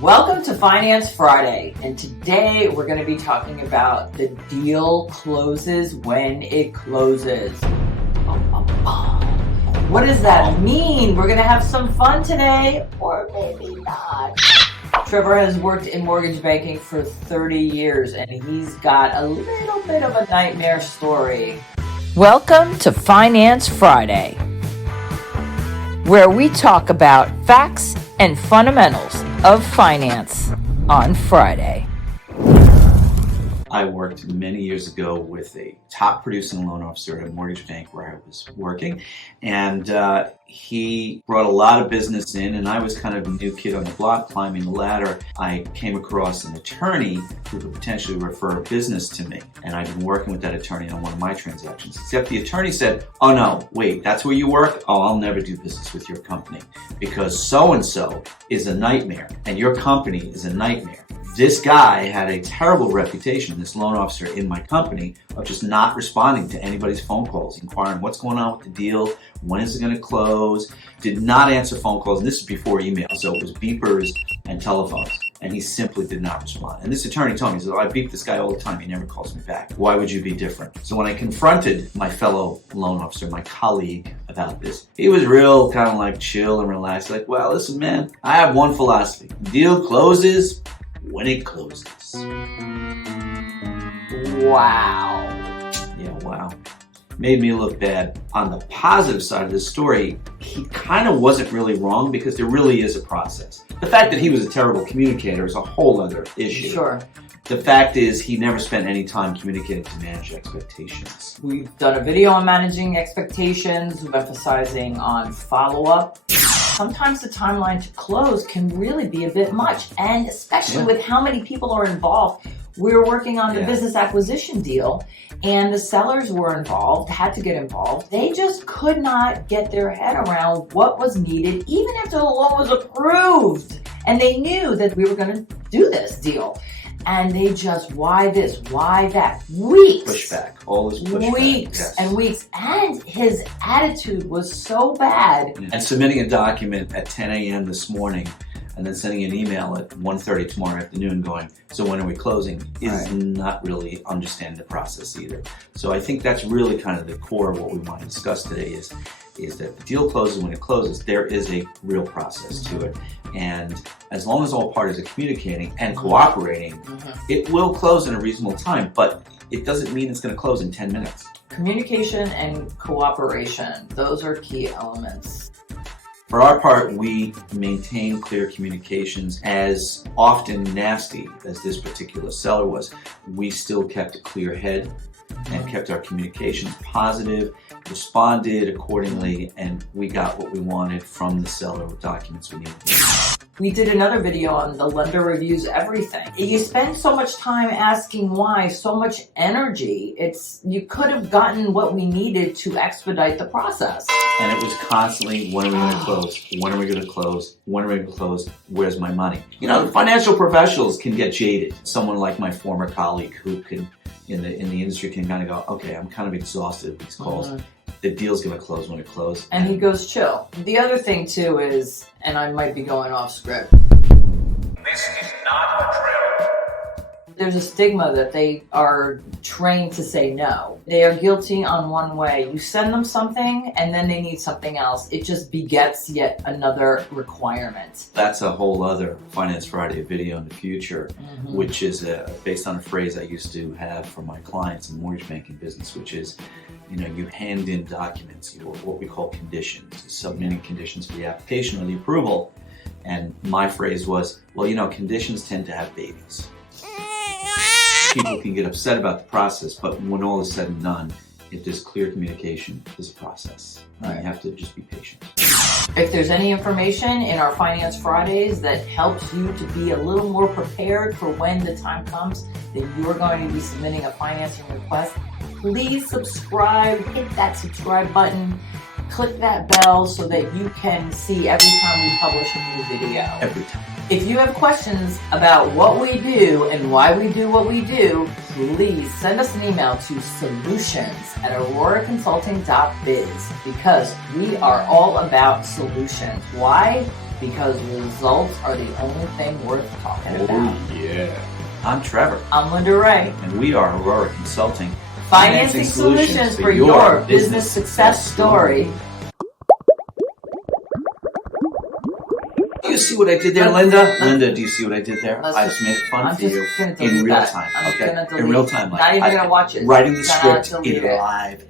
Welcome to Finance Friday, and today we're going to be talking about the deal closes when it closes. What does that mean? We're going to have some fun today, or maybe not. Trevor has worked in mortgage banking for 30 years, and he's got a little bit of a nightmare story. Welcome to Finance Friday, where we talk about facts and fundamentals of finance on Friday. I worked many years ago with a top producing loan officer at a mortgage bank where I was working, and he brought a lot of business in, and I was kind of a new kid on the block climbing the ladder. I came across an attorney who could potentially refer business to me, and I'd been working with that attorney on one of my transactions, except the attorney said, "Oh no, wait, that's where you work? Oh, I'll never do business with your company because so-and-so is a nightmare and your company is a nightmare." This guy had a terrible reputation, this loan officer in my company, of just not responding to anybody's phone calls, inquiring what's going on with the deal, when is it going to close, did not answer phone calls, and this is before email, so it was beepers and telephones, and he simply did not respond. And this attorney told me, he said, "I beep this guy all the time, he never calls me back. Why would you be different?" So when I confronted my fellow loan officer, my colleague, about this, he was real kind of like chill and relaxed, like, "Well, listen, man, I have one philosophy. Deal closes when it closes." Wow. Yeah, wow. Made me look bad. On the positive side of this story, he kind of wasn't really wrong because there really is a process. The fact that he was a terrible communicator is a whole other issue. Sure. The fact is he never spent any time communicating to manage expectations. We've done a video on managing expectations, we've emphasizing on follow-up. Sometimes the timeline to close can really be a bit much, and especially with how many people are involved. We were working on the business acquisition deal, and the sellers were involved, had to get involved. They just could not get their head around what was needed, even after the loan was approved. And they knew that we were going to do this deal. And they just, why this, why that? Weeks. Pushback, all this pushback. Weeks and weeks. And his attitude was so bad. And submitting a document at 10 a.m. this morning and then sending an email at 1:30 tomorrow afternoon going, "So when are we closing?" is not really understanding the process either. So I think that's really kind of the core of what we want to discuss today is that the deal closes when it closes. There is a real process to it. And as long as all parties are communicating and cooperating, it will close in a reasonable time, but it doesn't mean it's going to close in 10 minutes. Communication and cooperation, those are key elements. For our part, we maintain clear communications. As often nasty as this particular seller was, we still kept a clear head and kept our communications positive, responded accordingly, and we got what we wanted from the seller with documents we needed. We did another video on the lender reviews everything. You spend so much time asking why, so much energy, you could have gotten what we needed to expedite the process. And it was constantly, when are we going to close? When are we going to close? When are we going to close? Where's my money? You know, financial professionals can get jaded. Someone like my former colleague who can, in the industry, can kind of go, "Okay, I'm kind of exhausted of these calls. The deal's going to close when it closes." And he goes chill. The other thing too is, and I might be going off script, This is not a drill. there's a stigma that they are trained to say no. They are guilty on one way. You send them something and then they need something else. It just begets yet another requirement. That's a whole other Finance Friday video in the future, which is based on a phrase I used to have for my clients in the mortgage banking business, which is, you hand in documents, what we call conditions, submitting conditions for the application or the approval. And my phrase was, well, conditions tend to have babies. People can get upset about the process, but when all is said and done, if there's clear communication, there's a process. And you have to just be patient. If there's any information in our Finance Fridays that helps you to be a little more prepared for when the time comes that you're going to be submitting a financing request, please subscribe, hit that subscribe button, click that bell so that you can see every time we publish a new video. Every time. If you have questions about what we do and why we do what we do, please send us an email to solutions@auroraconsulting.biz because we are all about solutions. Why? because results are the only thing worth talking about. yeah. I'm Trevor, I'm Linda Ray. and we are Aurora Consulting. Financing solutions for your business success story. Do you see what I did there, Linda? Linda, do you see what I did there? Let's I just- just made it fun I'm for just you gonna delete in real that. time. I'm Okay, gonna delete in real it. time, Not even gonna watch it. Writing the Gonna script delete in it. live